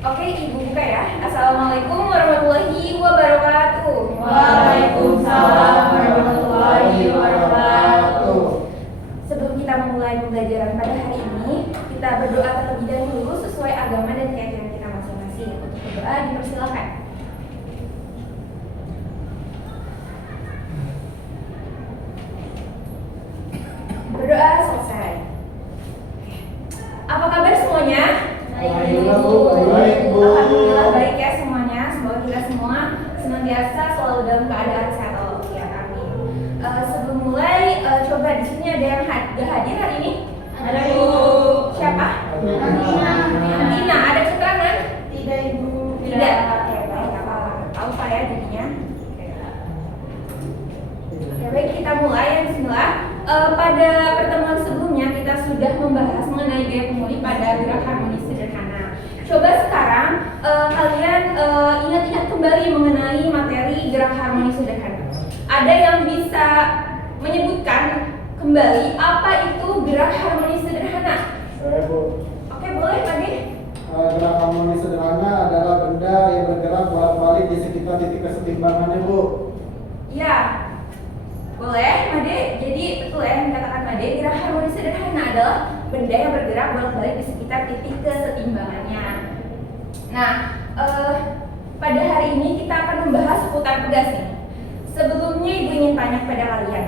Oke, Ibu buka ya. Assalamualaikum warahmatullahi wabarakatuh. Waalaikumsalam warahmatullahi wabarakatuh. Sebelum kita memulai pembelajaran pada hari ini, kita berdoa terlebih dahulu sesuai agama dan keyakinan kita masing-masing. Untuk berdoa dipersilakan. Berdoa selesai. Apa kabar semuanya? Baik, Bu. Alhamdulillah baik ya semuanya. Semoga kita semua senantiasa selalu dalam keadaan sehat walafiat. Amin. Sebelum mulai, coba di sini ada yang gak hadir hari ini? Ada, Bu. Siapa? Tina. Ada keterangan? Tidak, Ibu. Tidak. Oke, baik. Gak apa-apa. Tahu saya jadinya. Oke, baik, kita mulai ya. Bismillah. Pada pertemuan sebelumnya kita sudah membahas mengenai gaya pemulih pada gerak harmonis sederhana. Coba sekarang kalian ingat-ingat kembali mengenai materi gerak harmonis sederhana. Ada yang bisa menyebutkan kembali apa itu gerak harmonis sederhana? Saya, Bu. Oke, boleh Pak De? Gerak harmonis sederhana adalah benda yang bergerak bolak-balik di sekitar titik kesetimbangannya, Bu. Ya, boleh Made. Jadi betul ya yang dikatakan Made, gerak harmonis sederhana adalah benda yang bergerak bolak-balik di sekitar titik kesetimbangannya. Nah, pada hari ini kita akan membahas seputar pegas nih. Sebelumnya Ibu ingin tanya kepada kalian.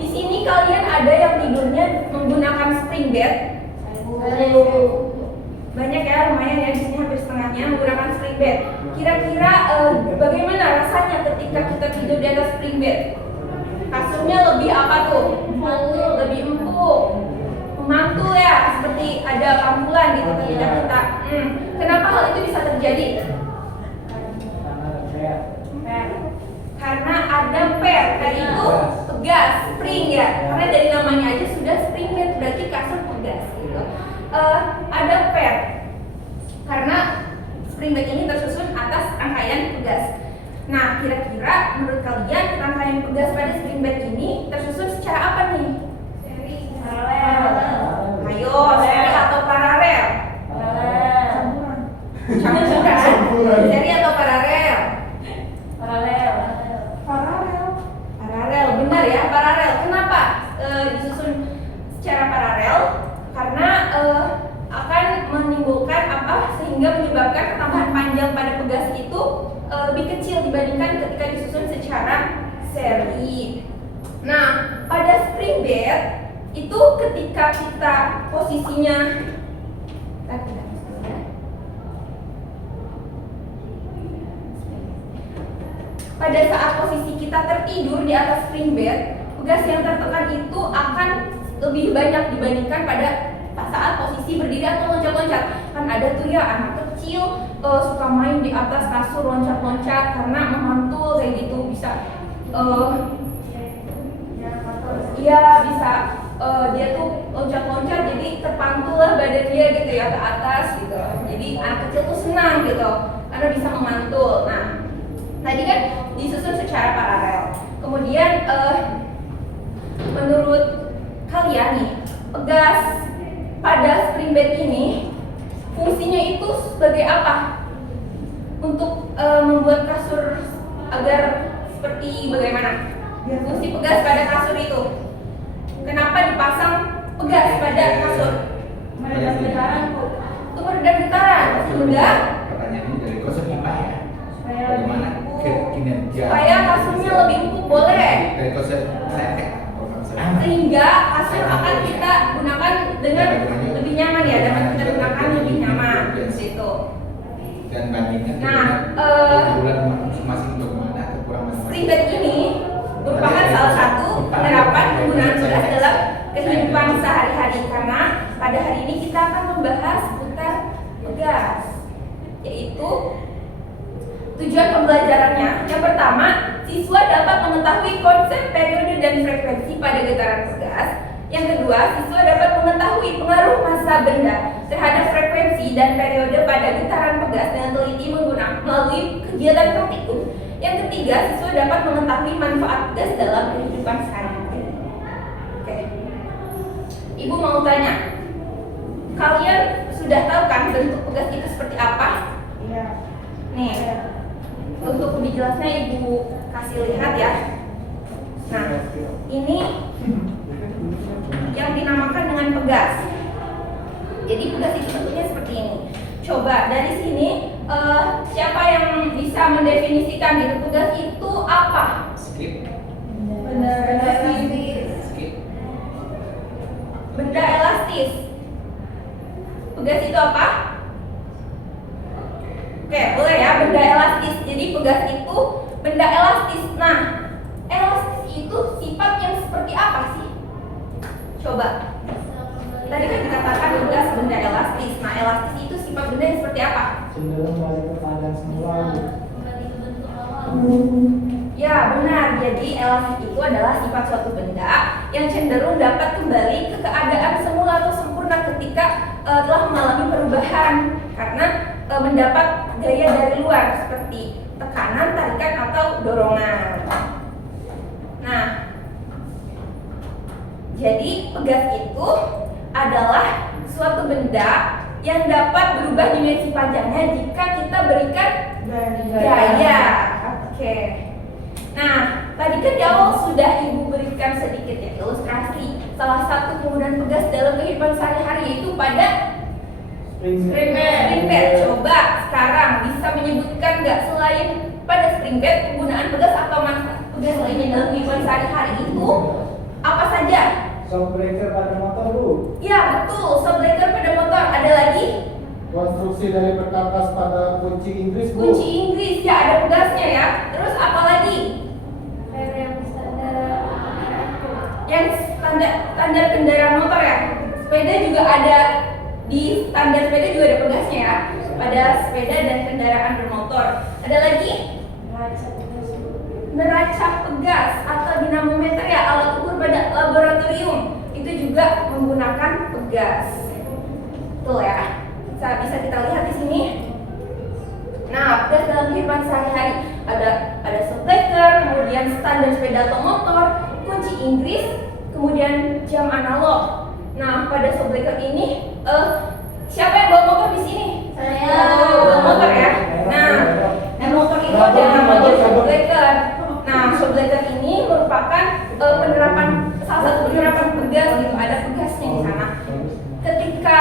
Di sini kalian ada yang tidurnya menggunakan spring bed? Banyak ya, lumayan ya, di sini hampir setengahnya menggunakan spring bed. Kira-kira bagaimana rasanya ketika kita tidur di atas spring bed? Kasurnya lebih apa tuh? Lebih empuk, memantul ya, seperti ada pantulan gitu ketika kita. Kenapa hal itu bisa terjadi? Karena ada per itu pegas, spring ya. Karena dari namanya aja sudah spring bed, berarti kasur pegas gitu. Ada per karena spring bed ini tersusun atas rangkaian pegas. Nah, kira-kira menurut kalian rangkaian pegas pada spring bed ini tersusun secara apa nih? Seri, paralel. Ayo, seri atau paralel? Campuran. Seri atau paralel? Paralel, benar ya, paralel. Kenapa disusun secara paralel? Karena akan menimbulkan apa? Sehingga menyebabkan ketambahan panjang pada pegas itu lebih kecil dibandingkan ketika disusun secara seri. Nah, pada spring bed itu ketika kita posisinya pada saat posisi kita tertidur di atas spring bed, pegas yang tertekan itu akan lebih banyak dibandingkan pada saat posisi berdiri atau loncat-loncat. Kan ada tuh ya anak kecil suka main di atas kasur loncat-loncat karena memantul kayak gitu, bisa iya bisa dia tuh loncat-loncat jadi terpantul lah badan dia gitu ya ke atas gitu. Jadi anak kecil tuh senang gitu karena bisa memantul. Nah, tadi kan disusun secara paralel. Kemudian menurut kalian nih, pegas pada spring bed ini fungsinya itu sebagai apa? Untuk membuat kasur agar seperti bagaimana? Fungsi pegas pada kasur itu. Kenapa dipasang pegas pada kasur? Meredam getaran, Bu. Untuk meredam getaran sehingga pertanyaan ini dari konsep IPA ya. Bagaimana kinerja? supaya kasurnya lebih empuk, boleh. Dari konsep Sehingga kasur akan kita gunakan dengan lebih nyaman ya, dapat kita gunakan lebih nyaman gitu. Dan bandingkan keunggulan masing-masing bagaimana kekurangan masing-masing. Spring bed ini merupakan salah satu penerapan penggunaan pegas dalam kehidupan sehari-hari, karena pada hari ini kita akan membahas seputar pegas, yaitu tujuan pembelajarannya. Yang pertama, siswa dapat mengetahui konsep, periode, dan frekuensi pada getaran pegas. Yang kedua, siswa dapat mengetahui pengaruh massa benda terhadap frekuensi dan periode pada getaran pegas dengan teliti melalui kegiatan praktikum. Yang ketiga, siswa dapat mengetahui manfaat pegas dalam kehidupan sehari-hari. Oke. Ibu mau tanya, kalian sudah tahu kan bentuk pegas itu seperti apa? jelasnya Ibu kasih lihat ya. Nah, ini yang dinamakan dengan pegas. Jadi pegas itu bentuknya seperti ini. Coba dari sini siapa yang bisa mendefinisikan itu pegas itu apa? Skip. Benda elastis. Skip. Benda elastis. Pegas itu apa? Oke, boleh ya, benda elastis. Jadi pegas itu benda elastis. Nah, elastis itu sifat yang seperti apa sih? Coba. Tadi kan dikatakan pegas benda elastis. Nah, elastis itu sifat benda yang seperti apa? Cenderung balik ke keadaan semula. Ya, benar. Jadi elastis itu adalah sifat suatu benda yang cenderung dapat kembali ke keadaan semula atau sempurna ketika telah mengalami perubahan karena mendapat gaya dari luar seperti tekanan, tarikan, atau dorongan. Nah, jadi pegas itu adalah suatu benda yang dapat berubah dimensi panjangnya jika kita berikan gaya. Oke. Nah, tadi kan di awal sudah Ibu berikan sedikit ya ilustrasi salah satu penggunaan pegas dalam kehidupan sehari-hari yaitu pada spring bed. Coba sekarang bisa menyebutkan nggak selain pada spring bed penggunaan pegas atau manfaat pegas lainnya dalam kehidupan sehari-hari itu apa saja? Shock breaker pada motor, Bu. Ya betul, shock breaker pada motor. Ada lagi? Konstruksi dari perkakas pada kunci Inggris, Bu. Kunci Inggris, ya ada pegasnya ya. Terus apa lagi? Yang standar kendaraan motor ya. Sepeda juga ada, di standar sepeda juga ada pegasnya ya. Pada sepeda dan kendaraan bermotor. Ada lagi? Neraca pegas atau dinamometer ya, alat ukur pada laboratorium itu juga menggunakan pegas. Betul ya. Bisa kita lihat di sini. Nah, pegas dalam kehidupan sehari-hari ada shock breaker, kemudian standar sepeda atau motor, kunci Inggris, kemudian jam analog. Nah, pada shock breaker ini siapa yang bawa motor di sini? Saya. Bawa motor ya. Nah, motor itu ada namanya shock breaker. Nah, shock breaker ini merupakan penerapan salah satu penerapan pegas gitu. Ada pegasnya di sana. Ketika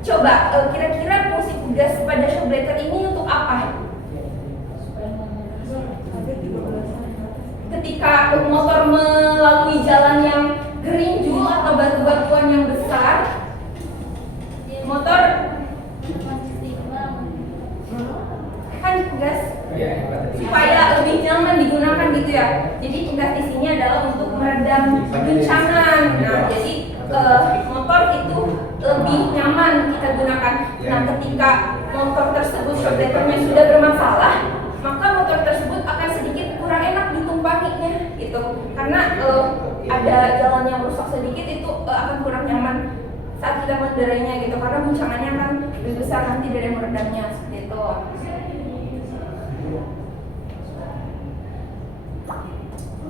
coba kira-kira fungsi pegas pada shock breaker ini untuk apa? Ketika motor melalui jalan yang gerinjul atau batu-batuan yang besar, motor kan pegas supaya lebih nyaman digunakan gitu ya. Jadi pegas di sini adalah untuk meredam guncangan. Nah, jadi motor itu lebih nyaman kita gunakan. Nah, ketika motor tersebut shock breakernya sudah bermasalah, maka motor tersebut akan sedikit kurang enak ditumpanginya gitu. Karena ada jalan yang rusak sedikit itu akan kurang nyaman saat kita mengendarainya gitu. Karena guncangannya akan lebih besar nanti dari meredamnya seperti itu.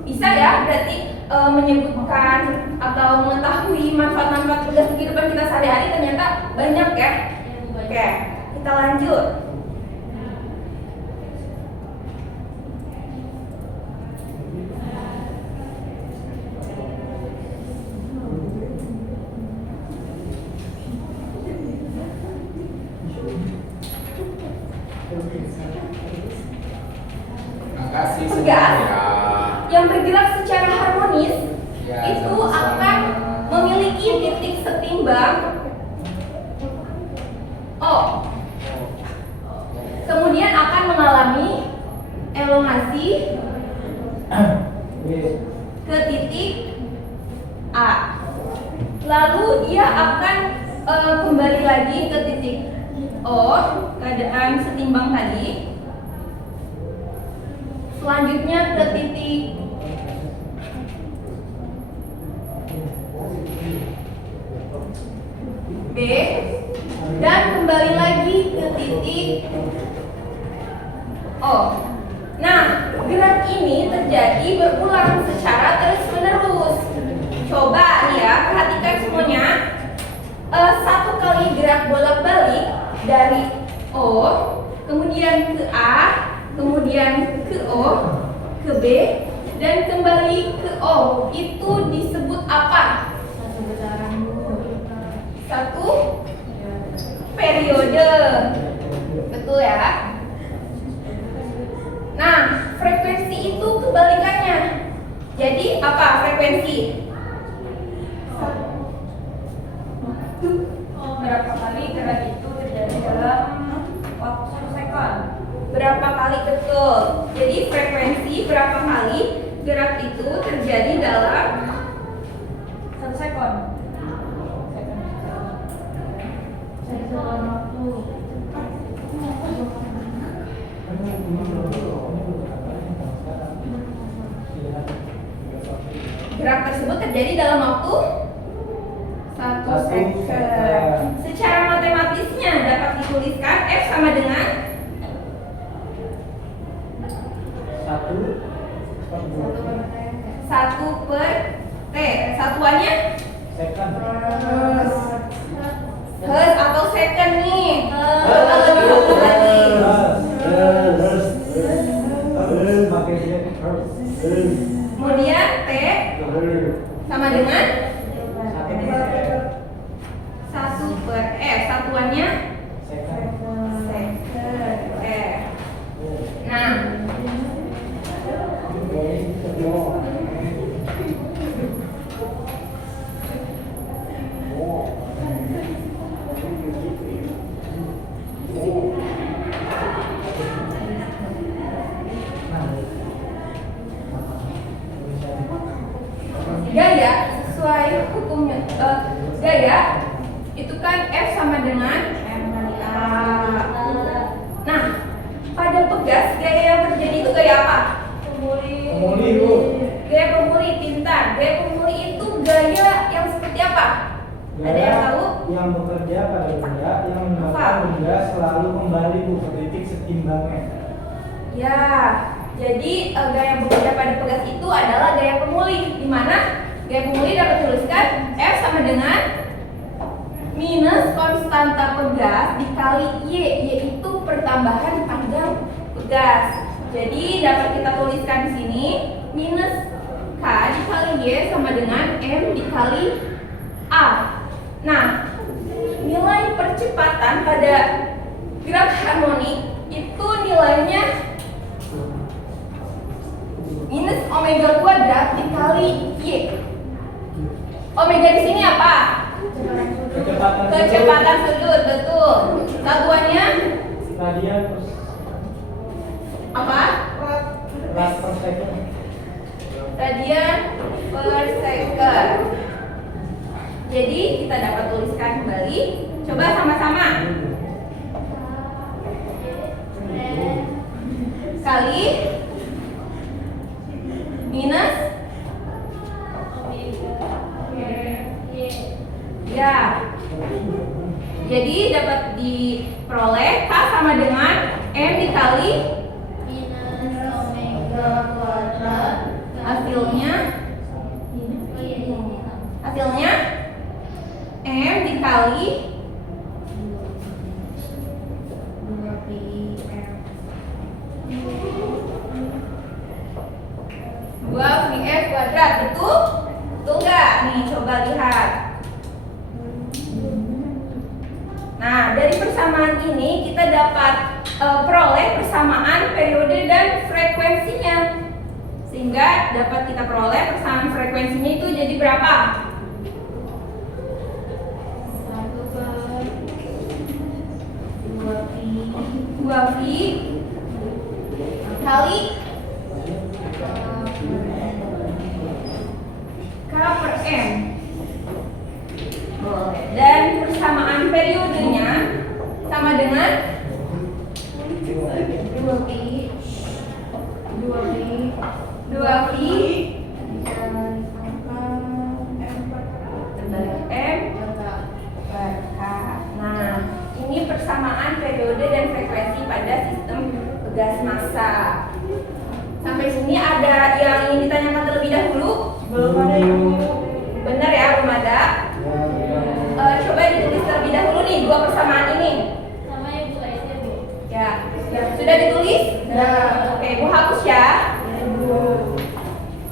Bisa ya berarti menyebutkan atau mengetahui manfaat-manfaat pegas di kehidupan kita sehari-hari ternyata banyak ya. Oke, kita lanjut. Makasih Pegas semuanya. yang bergerak secara harmonis Ya, itu sama-sama. akan memiliki titik setimbang O. Kemudian akan mengalami elongasi ke titik A. Lalu dia akan kembali lagi ke titik O, keadaan setimbang tadi. Selanjutnya ke titik B dan kembali lagi ke titik O. Nah, gerak ini terjadi berulang secara terus-menerus. Coba nih ya, perhatikan semuanya. Satu kali gerak bolak-balik dari O, kemudian ke A, kemudian ke O, ke B, dan kembali ke O. Itu disebut apa? Satu periode. Betul ya? Nah, frekuensi itu kebalikannya. Jadi apa frekuensi? Berapa kali gerak itu terjadi dalam waktu 1 sekon? Berapa kali betul? Jadi frekuensi berapa kali gerak itu terjadi dalam 1 sekon. gerak tersebut terjadi dalam waktu 1 second. Secara matematisnya dapat dituliskan F sama dengan satu per T. Satuannya Hertz atau second nih. Kalau lebih fokus lagi. Kemudian T sama dengan 1 per F. Satuannya second F. Nah, gaya sesuai hukumnya gaya itu kan F sama dengan M kali A. Nah, pada pegas gaya yang terjadi itu gaya apa? Gaya pemuli, pintar. Gaya pemuli itu gaya yang seperti apa? Ada yang tahu? Yang bekerja pada benda yang menyebabkan benda selalu kembali ke titik setimbangnya. Ya, jadi gaya bekerja pada pegas itu adalah gaya pemuli, di mana gaya pemuli dapat dituliskan F sama dengan minus konstanta pegas dikali Y, yaitu pertambahan panjang pegas. Jadi dapat kita tuliskan di sini minus K dikali Y sama dengan M dikali A. Nah, nilai percepatan pada gerak harmonik itu nilainya minus omega kuadrat dikali Y. Omega di sini apa? Kecepatan sudut, betul. Satuannya Radian apa? per second. Radian per second. Jadi kita dapat tuliskan kembali. Coba sama-sama. Kali minus ya. Jadi dapat diperoleh K sama dengan M dikali hasilnya M dikali 2πf kuadrat. Betul? Betul nggak? Nih coba lihat. Nah, dari persamaan ini kita dapat peroleh persamaan periode dan frekuensinya. Sehingga dapat kita peroleh persamaan frekuensinya itu jadi berapa? 2pi kali K per M. Dan persamaan periodenya sama dengan 2pi M per K. Nah, ini persamaan periode dan frekuensi pada sistem pegas massa. Sampai sini ada yang ingin ditanyakan terlebih dahulu? Belum ada yang Benar ya, belum ada. Coba ditulis terlebih dahulu nih dua persamaan ini. sama Ibu Aisyah, Bu. Ya, sudah ditulis? Oke, Bu hapus ya.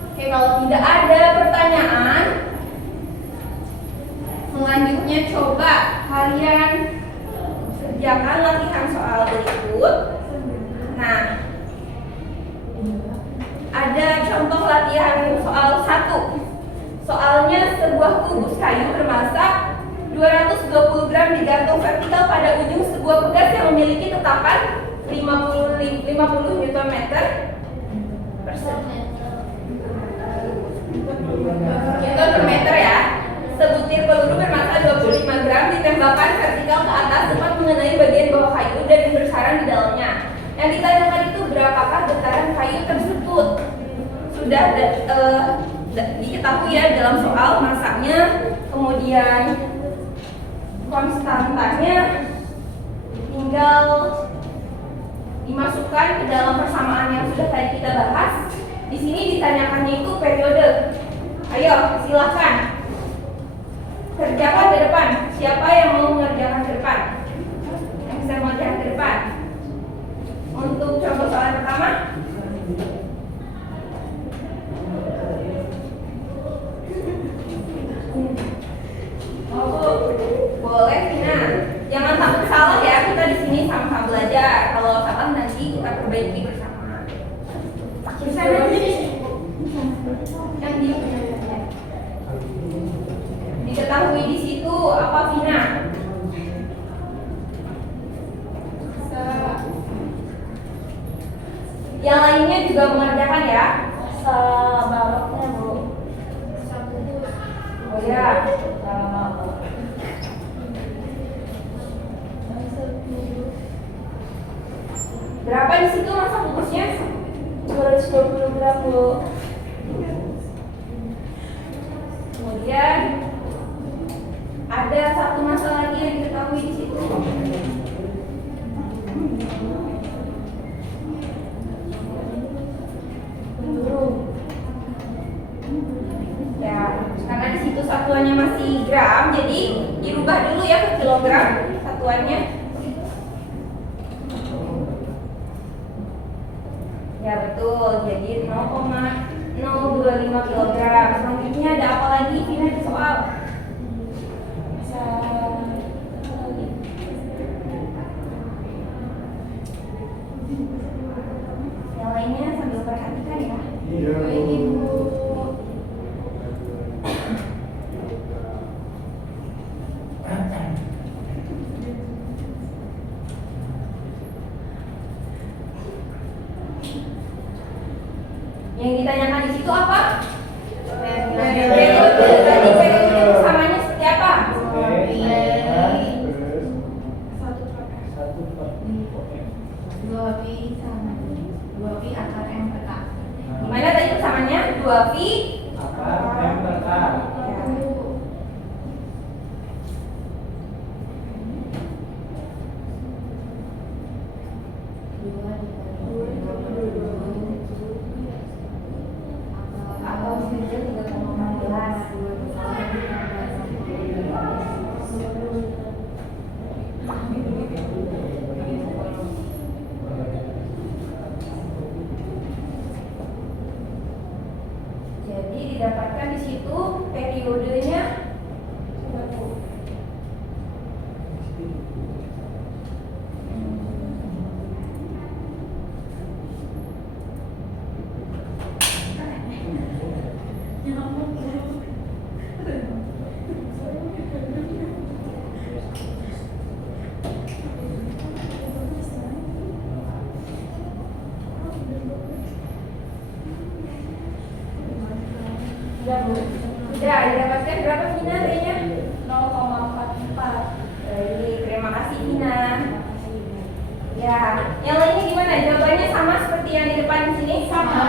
Oke, kalau tidak ada pertanyaan, selanjutnya coba kalian kerjakan latihan soal berikut. Nah, ada contoh latihan soal 1. Soalnya sebuah kubus kayu bermassa 220 gram digantung vertikal pada ujung sebuah pegas yang memiliki tetapan 50 Nm Newton per meter ya. Sebutir peluru bermassa 25 gram ditembakkan vertikal ke atas tepat mengenai bagian bawah kayu dan bersarang di dalamnya. Yang ditanyakan itu berapakah getaran kayu tersebut. Sudah diketahui ya dalam soal masanya, kemudian konstantanya tinggal dimasukkan ke dalam persamaan yang sudah tadi kita bahas. Di sini ditanyakannya itu periode. Ayo, silahkan kerjakan ke depan. Siapa yang mau mengerjakan ke depan? Yang bisa mengerjakan ke depan. Untuk contoh soal pertama, boleh Vina. Jangan takut salah ya. Kita di sini sama-sama belajar. Kalau salah nanti kita perbaiki bersama. Bisa nanti yang diketahui di situ apa Vina? Yang lainnya juga mengerjakan ya. Baloknya Bu. Oh ya. Berapa di situ masa bungkusnya? 220 gram Bu. Kemudian ada satu masalah lagi yang diketahui di situ. Ya, karena di situ satuannya masih gram, jadi dirubah dulu ya ke kilogram satuannya. Ya betul, jadi 0,025 kg. Selanjutnya ada apa lagi Vina di soal? Yang lainnya sambil perhatikan ya. Iya. Ibu. Yang ditanyakan di situ apa? Periode. Tadi periode persamanya seperti apa? Gimana tadi persamanya? 2 pi jadi didapatkan di situ periodenya. Sudah didapatkan berapa Vina T-nya? 0,44. Baik, terima kasih Vina. Ya, yang lainnya gimana? Jawabannya sama seperti yang di depan di sini? Sama.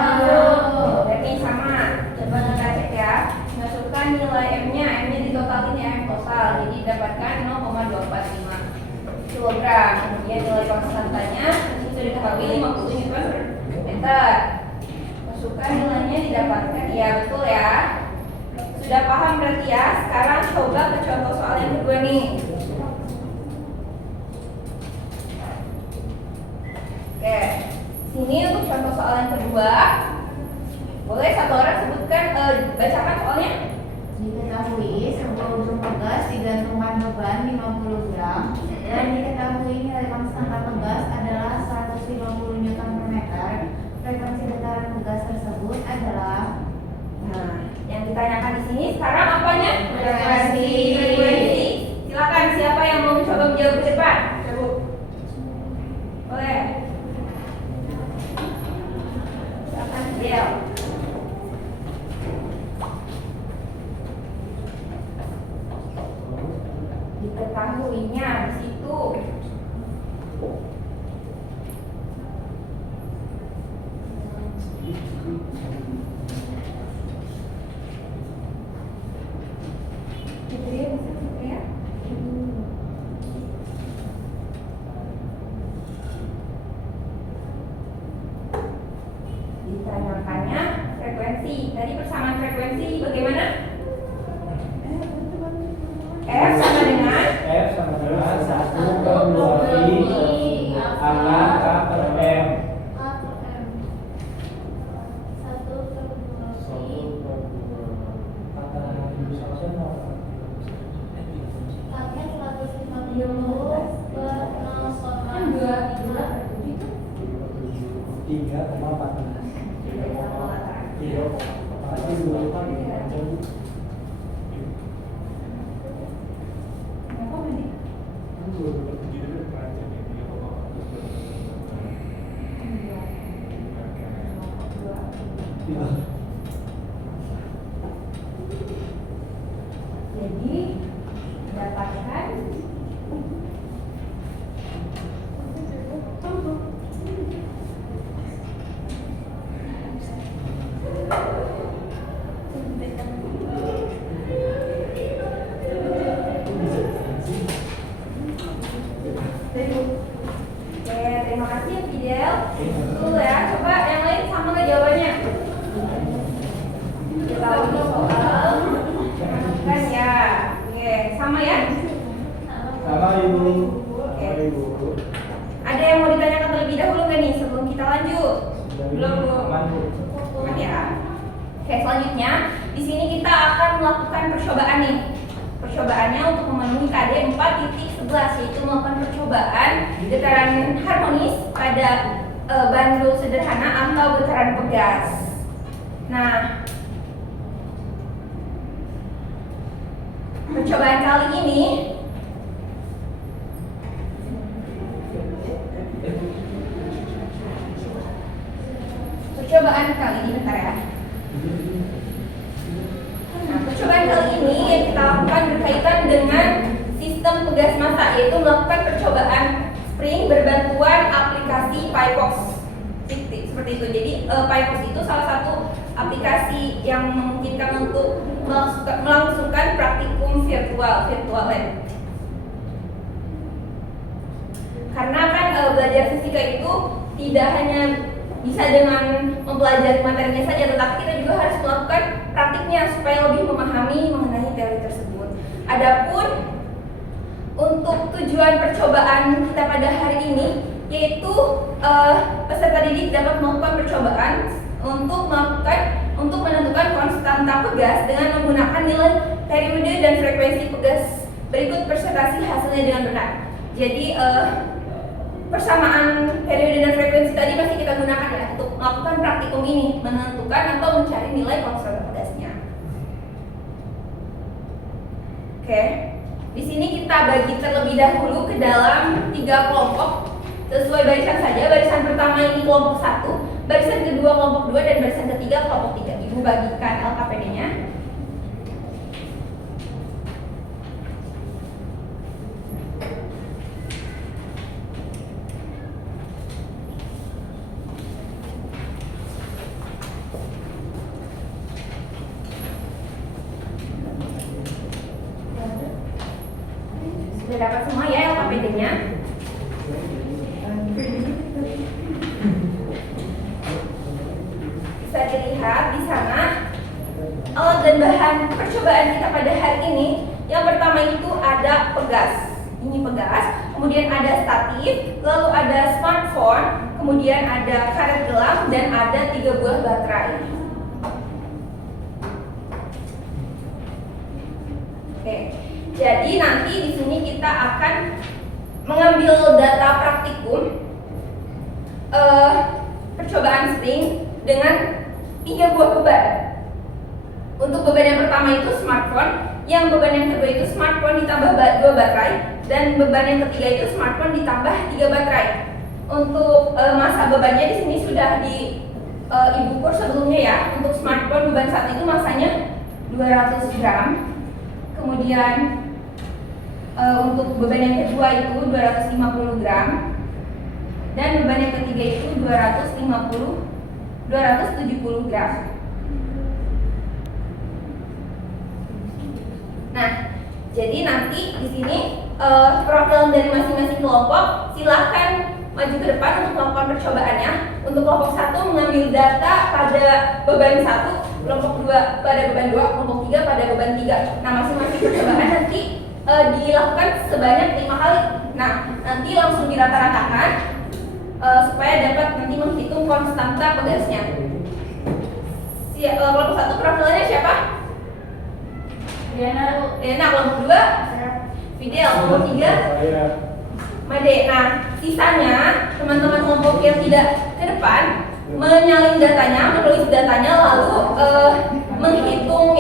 Berarti sama. Coba kita cek ya. Masukkan nilai M-nya, M-nya ditotalin ya, M total. Jadi didapatkan 0,245 kg. Kemudian nilai konstantanya sudah diketahui 50 Nm. Masukkan nilainya didapatkan, ya betul ya. Sudah paham berarti ya. Sekarang coba ke contoh soal yang kedua nih. Oke, sini untuk contoh soal yang kedua, boleh satu orang sebutkan, bacakan soalnya. Diketahui sebuah ujung pegas digantungkan beban 50 gram dan diketahui nilai konstanta pegas adalah 150 Newton per meter. Frekuensi getaran pegas tersebut adalah. Nah, yang ditanyakan di sini sekarang apanya? Frekuensi. Frekuensi. Silakan, siapa yang mau coba menjawab ke depan? Boleh. Silakan, Del. Diketahuinya di situ. Fitri, bisa Fitri ya? Ditanyakannya frekuensi. Tadi persamaan frekuensi bagaimana? F sama dengan F sama dengan 1 per 2 I angka K per M. Tiga koma 14. Iya. Pasti dua kali. jadi dapatkan Oke, terima kasih Fidel. Dulu ya, coba yang lain sama nggak jawabannya? Kita uji soal kan ya. Oke, sama ya? Sama Ibu. Oke. Sama Ibu. Ada yang mau ditanyakan terlebih dahulu nggak nih sebelum kita lanjut? Belum. Aman, Bu. Aman ya. Oke, selanjutnya di sini kita akan melakukan percobaan nih. Percobaannya untuk memenuhi KD 4.11 yaitu melakukan percobaan getaran harmonis pada bandul sederhana atau getaran pegas. Nah, percobaan kali ini bentar ya. Nah, percobaan kali ini yang kita lakukan berkaitan dengan sistem pegas massa, yaitu melakukan percobaan spring berbantuan aplikasi PyPox. Seperti itu. Jadi PyPox itu salah satu aplikasi yang memungkinkan untuk melangsungkan praktikum virtual lab. Karena kan belajar fisika itu tidak hanya bisa dengan mempelajari materinya saja, tetapi kita juga harus melakukan praktiknya supaya lebih memahami mengenai teori tersebut. Adapun untuk tujuan percobaan kita pada hari ini, yaitu peserta didik dapat melakukan percobaan untuk menentukan konstanta pegas dengan menggunakan nilai periode dan frekuensi pegas berikut presentasi hasilnya dengan benar. Jadi persamaan periode dan frekuensi tadi masih kita gunakan ya untuk melakukan praktikum ini, menentukan atau mencari nilai konstanta pegasnya. Oke, di sini kita bagi terlebih dahulu ke dalam 3 kelompok sesuai barisan saja. Barisan pertama ini kelompok 1, barisan kedua kelompok 2, dan barisan ketiga kelompok 3. Ibu bagikan LKPD-nya. Sudah dapat semua ya LKPD-nya? Bisa dilihat di sana alat dan bahan percobaan kita pada hari ini. Yang pertama itu ada pegas. Ini pegas, kemudian ada statif, lalu ada smartphone, kemudian ada karet gelang, dan ada 3 buah baterai. Oke, jadi nanti di sini kita akan mengambil data praktikum percobaan spring dengan 3 buah beban. Untuk beban yang pertama itu smartphone, yang beban yang kedua itu smartphone ditambah 2 baterai, dan beban yang ketiga itu smartphone ditambah 3 baterai. Untuk masa bebannya di sini sudah di ibu kurs sebelumnya ya. Untuk smartphone beban 1 itu masanya 200 gram. Kemudian untuk beban yang kedua itu 250 gram, dan beban yang ketiga itu 270 gram. Nah, jadi nanti di sini perwakilan dari masing-masing kelompok silahkan maju ke depan untuk melakukan percobaannya. Untuk kelompok 1 mengambil data pada beban 1, kelompok 2 pada beban 2, kelompok 3 pada beban 3. Nah, masing-masing percobaan nanti dilakukan sebanyak 5 kali. Nah, nanti langsung dirata-ratakan supaya dapat nanti menghitung konstanta pegasnya. Kelompok 1 perwakilannya siapa? Diana, kelompok 2 Fidel, kelompok 3 Made. Nah, sisanya teman-teman kelompok yang tidak ke depan menyalin datanya, menulis datanya, lalu menghitung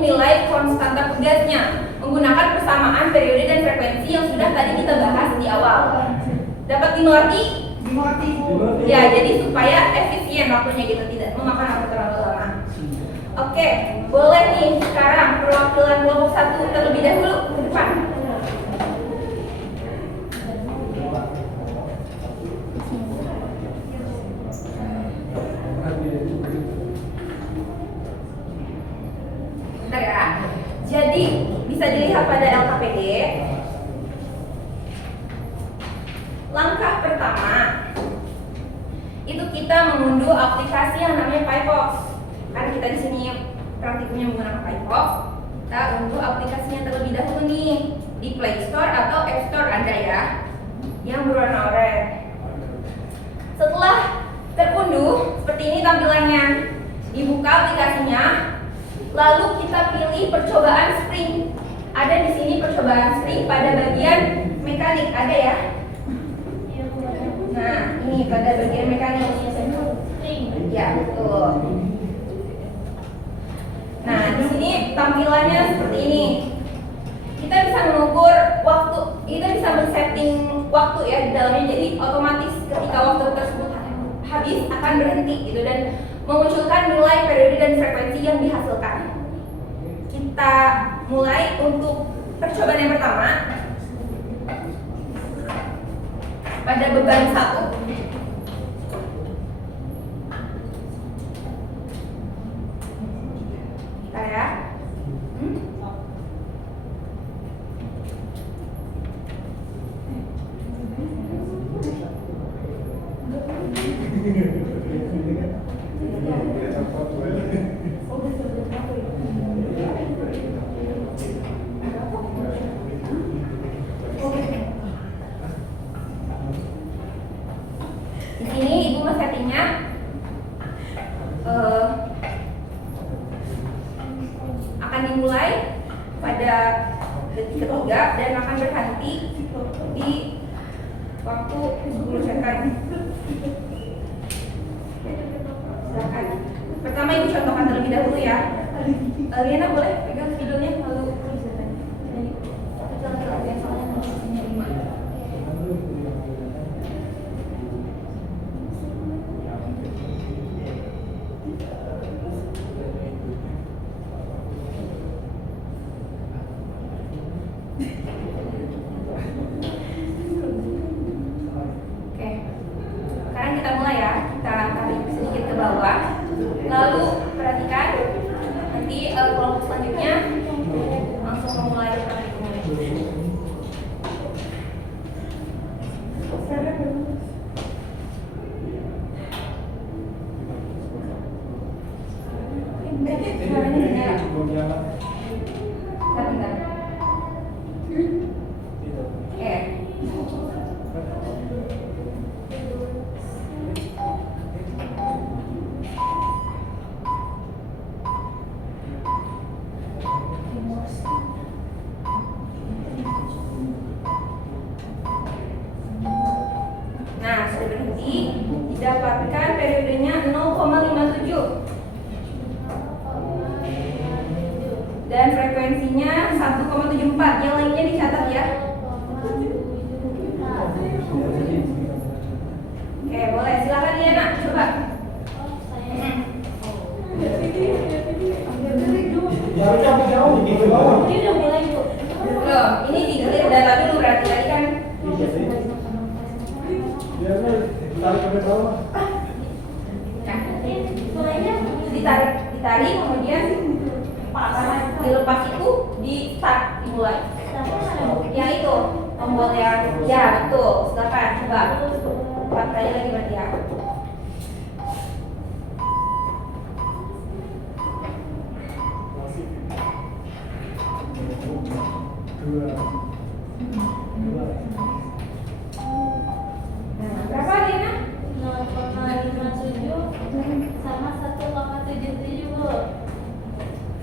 nilai konstanta pegasnya menggunakan persamaan periode dan frekuensi yang sudah tadi kita bahas di awal. Dapat dimengerti? Ya, jadi supaya efisien waktunya gitu, tidak memakan waktu terlalu lama. Oke, boleh nih sekarang perwakilan kelompok 1 terlebih dahulu ke depan. Bentar ya. Jadi bisa dilihat pada LKPD. Langkah pertama itu kita mengunduh aplikasi yang namanya PyPox. Karena kita di sini praktikumnya menggunakan PyPox, kita unduh aplikasinya terlebih dahulu nih di Play Store atau App Store Anda ya, yang berwarna oranye. Setelah terunduh seperti ini tampilannya, dibuka aplikasinya, lalu kita pilih percobaan spring. Ada di sini percobaan spring pada bagian mekanik, ada ya. Nah, ini pada bagian mekanik ya, betul. Nah, di sini tampilannya seperti ini. Kita bisa mengukur waktu, kita bisa men-setting waktu ya di dalamnya. Jadi otomatis ketika waktu tersebut habis akan berhenti gitu, dan memunculkan nilai periode dan frekuensi yang dihasilkan. Kita mulai untuk percobaan yang pertama pada beban 1. Kita ya. Di sini ibu mas settingnya akan dimulai pada detik ketiga dan akan berhenti di waktu 10 second. Silakan. Pertama ibu contohkan terlebih dahulu ya. Liana boleh pegang videonya lalu tulisan. Oke, sekarang kita mulai ya. Kita tarik sedikit ke bawah. Lalu perhatikan nanti kelompok selanjutnya langsung memulai praktikumnya. Bentar. Oke. berhenti didapatkan periodenya 0,57 dan frekuensinya 1,74. Yang lainnya dicatat ya. Oke, boleh. Silakan Diana, coba. Jauh gitu bawah. Ini udah mulai Bu. Loh, ini di data dulu berarti tadi kan. Biasanya tarik ke bawah. Nah, Mulainya ditarik kemudian dilepas itu di start dimulai. Yang itu tombol yang ya betul. Silakan coba. 4 kali lagi berarti ya. Nah, berapa Diana? 0,57 sama 1,77 Bu.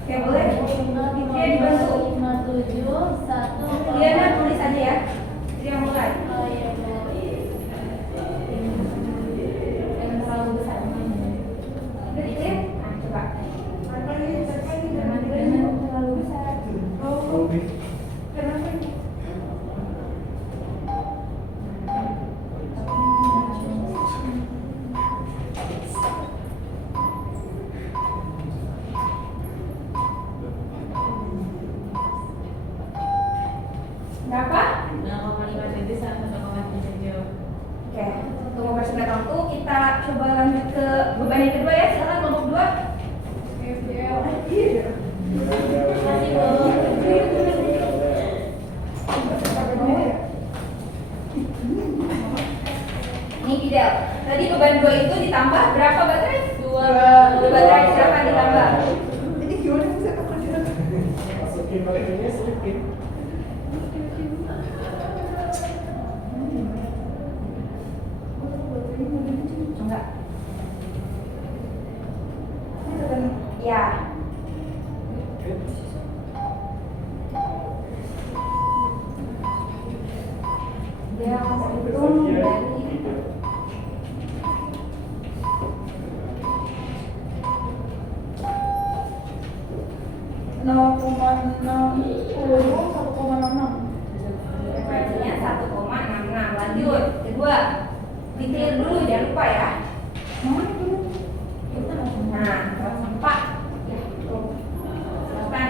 Oke, boleh. Dia dibantu. 0,57 1. Diana tulis aja ya. Jadi yang mulai. Oh iya Bu. Jangan terlalu besar. Udah dikit? Nah, coba. Jangan terlalu besar. Berapa? 0,57 sama 1,77. Oke, tunggu versi waktu. Kita coba lanjut ke beban yang kedua ya. Silakan kelompok 2. Masih Bu. Ini Fidel. Tadi beban 2 itu ditambah berapa baterai? 2 2 baterai. Silakan ditambah. Ini gimana bisa kerja? Masukin baterainya sedikit. Enggak. Ya. Dia menghitung dari frekuensinya 1,66. Lanjut. Kedua. Detail dulu jangan lupa ya. Nah, 104. Ya, tuh. Silakan.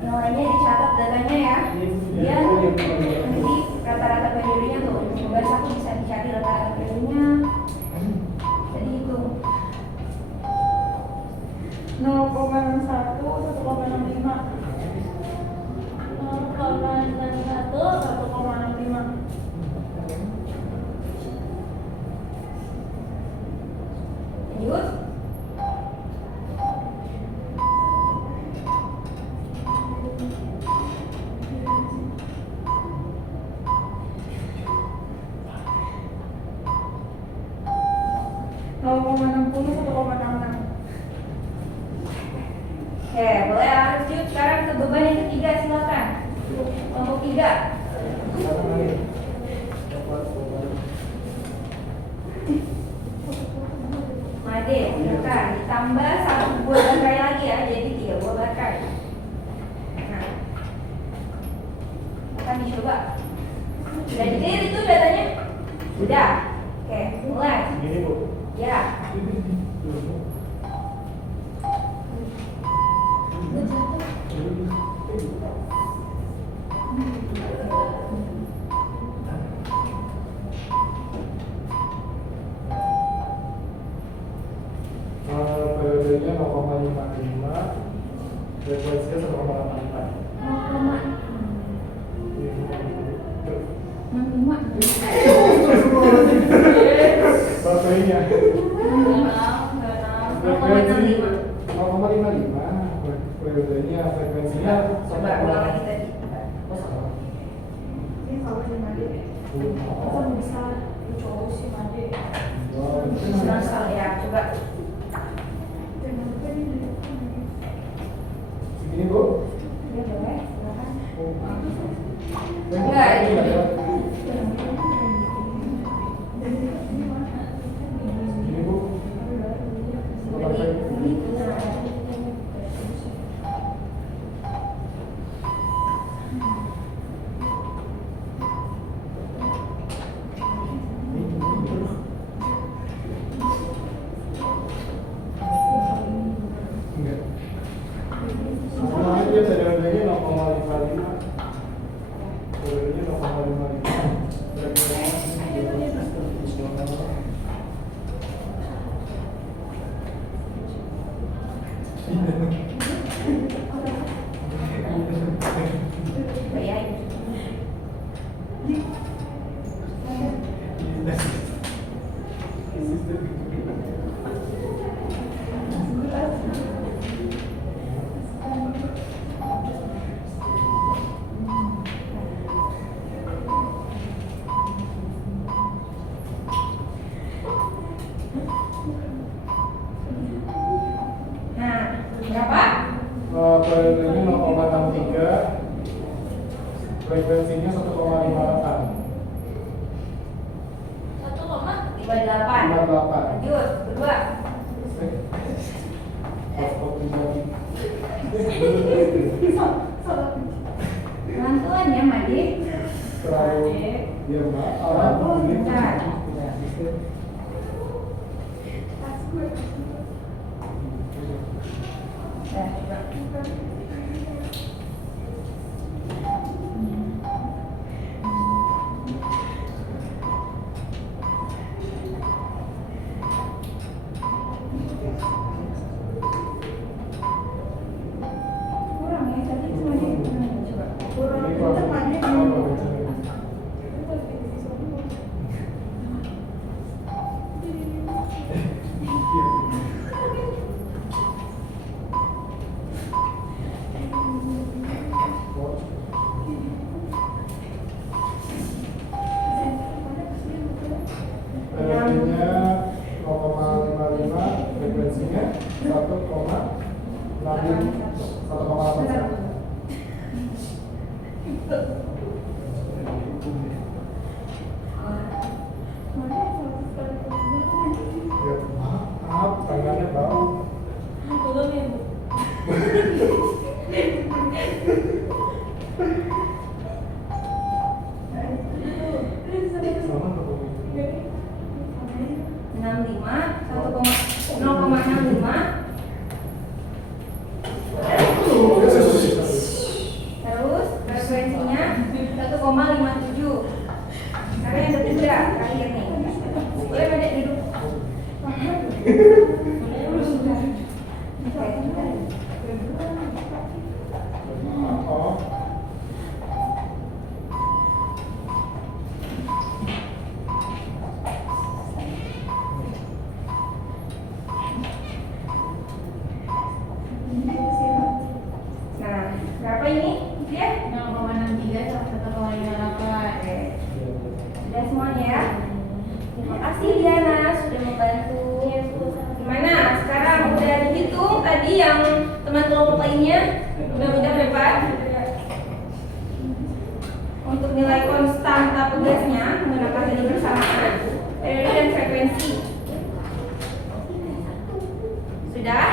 Yang lainnya dicatat datanya ya. Dia nanti rata-rata periodenya tuh. Beban 1 bisa dicari rata-rata periodenya. Jadi itu 0,61 1,65 1,65. lanjut. Oke, boleh lanjut sekarang ke beban yang ketiga, silakan. Kelompok 3. Made, silakan. Ditambah 1 buah baterai lagi ya, jadi 3 buah baterai. Nah, akan dicoba. Sudah di-clear itu datanya? Sudah. Oke, mulai. Gini Bu. Ya. Periodenya 0,55, frekuensinya 1,84. Baterainya frekuensi 0,55, periodenya frekuensinya Coba ulang lagi tadi. Masal ya, coba. Segini Bu? Ya boleh, silakan. Enggak, Ini Bu. Enggak. Semuanya dia periodenya 0,55. Periodenya 0,55. Bayarin. Nah, berapa? Periodenya 0,63. Frekuensinya 1,58. 1,58. 58. Lanjut, kedua. Pelan-pelan ya, Madi. Terlalu ya Mbak, alat Bentar. Dah, coba. Kurang ya, tadi cuma dia coba. Kurang. Periodenya 0,55, frekuensinya 1,8. Ya, maaf, tangannya bau. Sama nggak Bu? 65, 0,65. Terus frekuensinya 1,57. Sekarang yang ketiga, terakhir nih. Boleh Madi duduk. Oh, Nah, berapa ini? Dia? 0,63 sama 1,58. Oke. Sudah semuanya ya? Terima kasih Diana sudah membantu. Gimana? Sekarang udah dihitung tadi yang teman kelompok lainnya? Mudah-mudahan dapat. Untuk nilai konstanta pegasnya menggunakan tadi bersamaan, periode dan frekuensi. Sudah?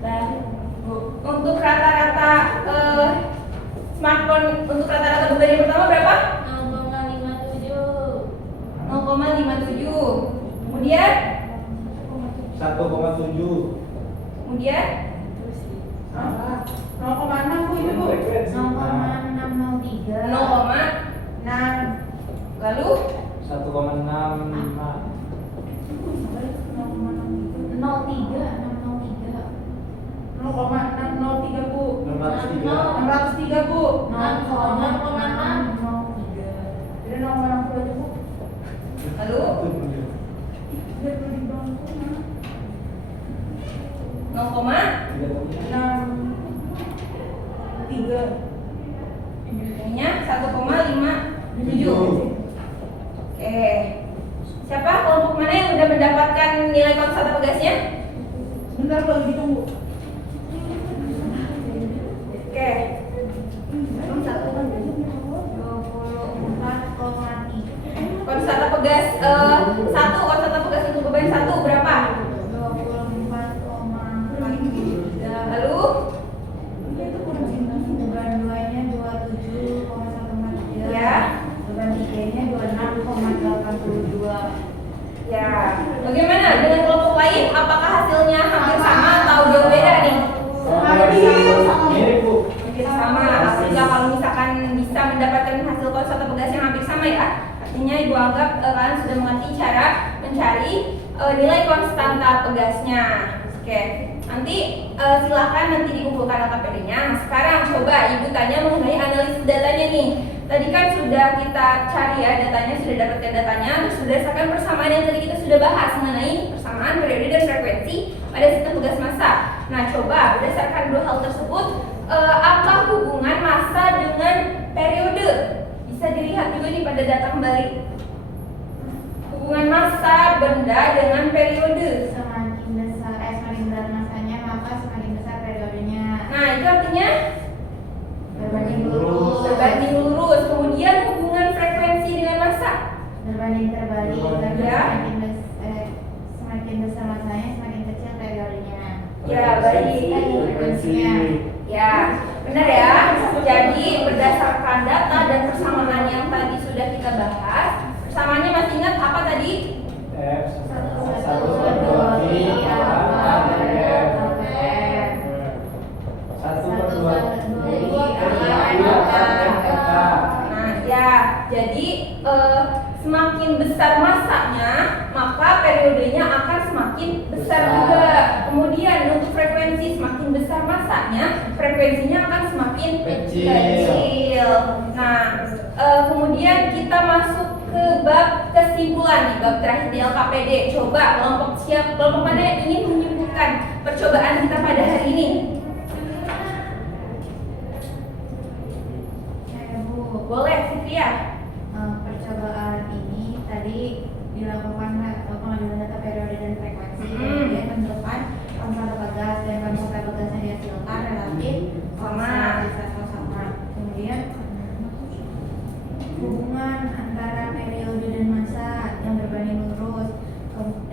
Dan untuk rata-rata smartphone untuk rata-rata beban yang pertama berapa? 0,57. Kemudian 1,7. kemudian 0,6 Bu itu Bu. 0,603. 0,6. Lalu 1,65. 0,603 Bu. 603. 603 Bu. 0,603. Jadi 0,60 aja Bu. lalu 0,63. Ininya 1,57. Oke. Siapa kelompok mana yang udah mendapatkan nilai konstanta pegasnya? Bentar Bu, lagi ditunggu. Oke. satu konstan pegas untuk beban 1 berapa? 24,43. Lalu Beban 2-nya 27,143. ya, Beban 3-nya 26,82. ya. Bagaimana dengan kelompok lain? Apakah hasilnya hampir sama atau jauh beda nih? Mirip Bu. Hampir sama. Artinya kalau misalkan bisa mendapatkan hasil konstan pegas yang hampir sama ya, artinya ibu anggap kalian sudah mengerti cara mencari nilai konstanta pegasnya. Oke, nanti silakan nanti dikumpulkan LKPD-nya. Nah, sekarang coba ibu tanya mengenai analisis datanya nih. Tadi kan sudah kita cari ya datanya, sudah dapatkan datanya, terus berdasarkan persamaan yang tadi kita sudah bahas mengenai persamaan periode dan frekuensi pada sistem pegas massa. Nah, coba berdasarkan dua hal tersebut, apa hubungan massa dengan periode? Bisa dilihat juga nih pada data kembali. Hubungan massa benda dengan periode. Semakin berat masanya maka semakin besar periodenya. Nah, itu artinya Berbanding lurus. berbanding lurus. Kemudian hubungan frekuensi dengan massa. Berbanding terbalik. Karena Ya. semakin besar masanya semakin kecil periodenya. Ya, baik. Frekuensinya. Ya, benar ya. Jadi berdasarkan data dan persamaan yang tadi sudah kita bahas, persamaannya masih ingat apa tadi? F 1, 2, 3, 4, Nah, ya. Jadi semakin besar masanya, maka periodenya akan semakin besar juga. Kemudian untuk frekuensi, semakin besar masanya, frekuensinya akan semakin kecil. Nah, kemudian kita masuk ke bab kesimpulan nih, bab terakhir di LKPD. Coba kelompok mana yang ingin menyimpulkan percobaan kita pada hari ini? Boleh, Fitria. Percobaan ini tadi dilakukan pengambilan data periode dan frekuensi, kemudian menentukan konstanta pegas dan konstanta pegas yang dihasilkan relatif Sama. sama. Kemudian hubungan antara periode dan massa yang berbanding lurus,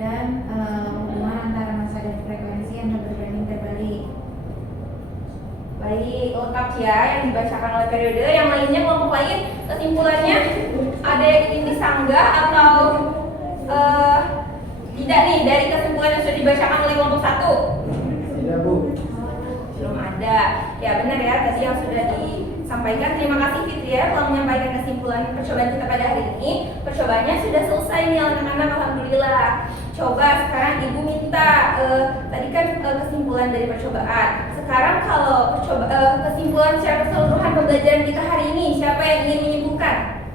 dan hubungan antara massa dan frekuensi yang berbanding terbalik. Baik, lengkap ya yang dibacakan oleh periode. Yang lainnya, kelompok lain, kesimpulannya ada yang ingin disanggah atau tidak nih dari kesimpulan yang sudah dibacakan oleh kelompok 1? Tidak Bu. Belum ada. Ya benar ya, tadi yang sudah disampaikan. Terima kasih Fitria telah menyampaikan kesimpulan percobaan kita pada hari ini. Percobaannya sudah selesai nih anak-anak, alhamdulillah. Coba sekarang ibu minta tadi kan kesimpulan dari percobaan. Sekarang kalau kesimpulan secara keseluruhan pembelajaran kita hari ini, siapa yang ingin menyimpulkan?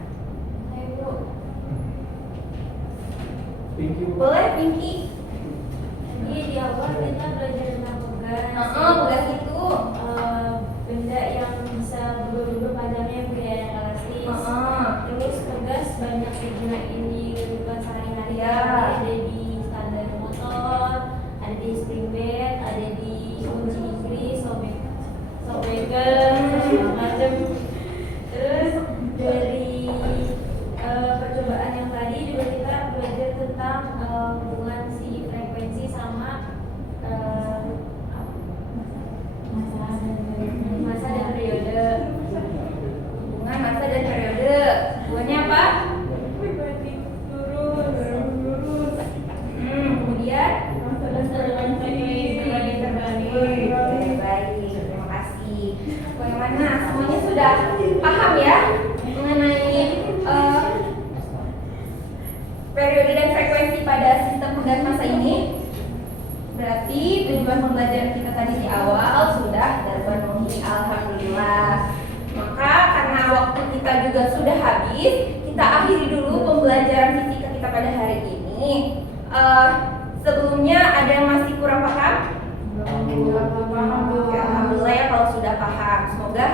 Pinky Bu. Boleh, Pinky. Jadi di awal kita belajar tentang pegas. Pegas itu Benda yang bisa berubah-ubah panjangnya yang elastis. Terus pegas banyak digunakan di kehidupan sehari-hari. Ya. Ada di standar motor, ada di spring bed, ada di kunci Inggris, sobekan, macam. Terus dari percobaan yang tadi juga kita belajar tentang hubungan si frekuensi sama masa dan periode. hubungan massa dan periode. Hubungannya apa? Berbanding lurus. Kemudian Berbanding terbalik. baik, terima kasih. Bagaimana? Semuanya sudah paham ya mengenai periode dan frekuensi pada sistem pegas massa ini? Berarti tujuan pembelajaran kita tadi di awal sudah terpenuhi, alhamdulillah. Maka karena waktu kita juga sudah habis, kita akhiri dulu pembelajaran fisika kita pada hari ini. Sebelumnya ada yang masih kurang paham? Ya, alhamdulillah ya kalau sudah paham. Semoga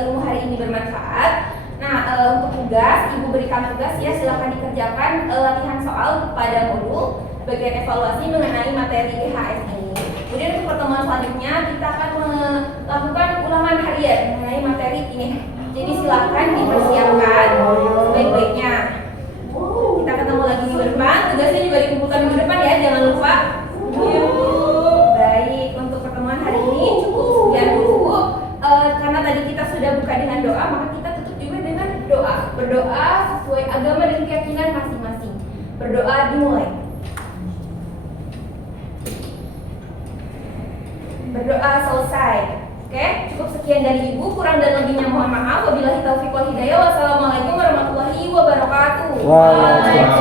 ilmu hari ini bermanfaat. Nah, untuk tugas, ibu berikan tugas ya, silahkan dikerjakan latihan soal pada modul bagian evaluasi mengenai materi IHS ini. Kemudian untuk pertemuan selanjutnya kita akan melakukan ulangan harian mengenai materi ini. Jadi silahkan dipersiapkan sebaik-baiknya. Kita ketemu lagi minggu depan. berdoa selesai. Oke, cukup sekian dari Ibu, kurang dan lebihnya mohon maaf. Wabillahi taufiq wal hidayah. Wassalamualaikum warahmatullahi wabarakatuh. Waalaikumsalam.